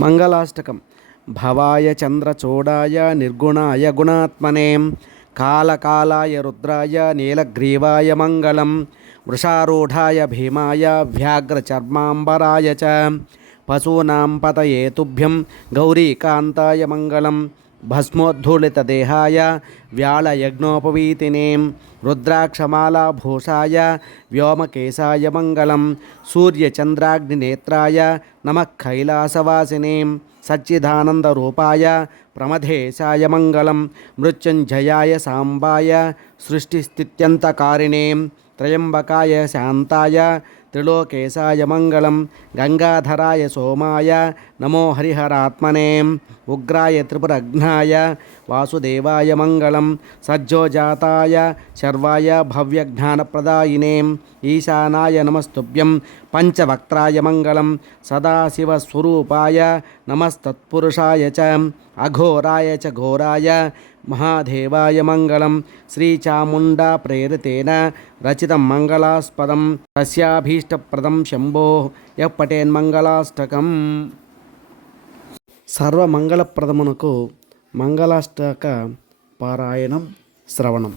మంగళాష్టకం. భవాయ చంద్రచూడాయ నిర్గుణాయ గుణాత్మనే. కాలకాలాయ రుద్రాయ నీలగ్రీవాయ మంగళం. వృషారూఢాయ భీమాయ వ్యాఘ్రచర్మాంబరాయ చ. పశూనాం పతయేతుభ్యం గౌరీకాంతాయ మంగళం. భస్మోద్ధూళిత భస్మోద్ధూళితదేహాయ వ్యాళయజ్ఞోపవీతినే రుద్రాక్షమాలాభూషాయ వ్యోమకేశాయ మంగళం సూర్యచంద్రాగ్నినేత్రాయ నమః కైలాసవాసినే సచ్చిదానందరూపాయ ప్రమధేశాయ మంగళం మృత్యుంజయాయ సాంబాయ సృష్టిస్థిత్యంతకారిణే త్రయంబకాయ శాంతాయ త్రిలోకేశాయ మంగళం గంగాధరాయ సోమాయ. నమో హరిహరాత్మనే. ఉగ్రాయ త్రిపురఘ్నాయ. వాసుదేవాయ మంగళం. సజ్జోజాతాయ. శర్వాయ భవ్యజ్ఞానప్రదాయినే. ఈశానాయ నమస్తుభ్యం. పంచవక్త్రాయ మంగళం. సదాశివస్వరూపాయ. నమస్తత్పురుషాయ చ. అఘోరాయ చ ఘోరాయ. మహాదేవాయ మంగళం. శ్రీచాముండా ప్రేరితేన రచితం మంగళాస్పదం. తస్యాభీష్టప్రదం శంభో యః సర్వమంగళప్రదమునకు మంగళాష్టక పారాయణం శ్రవణం.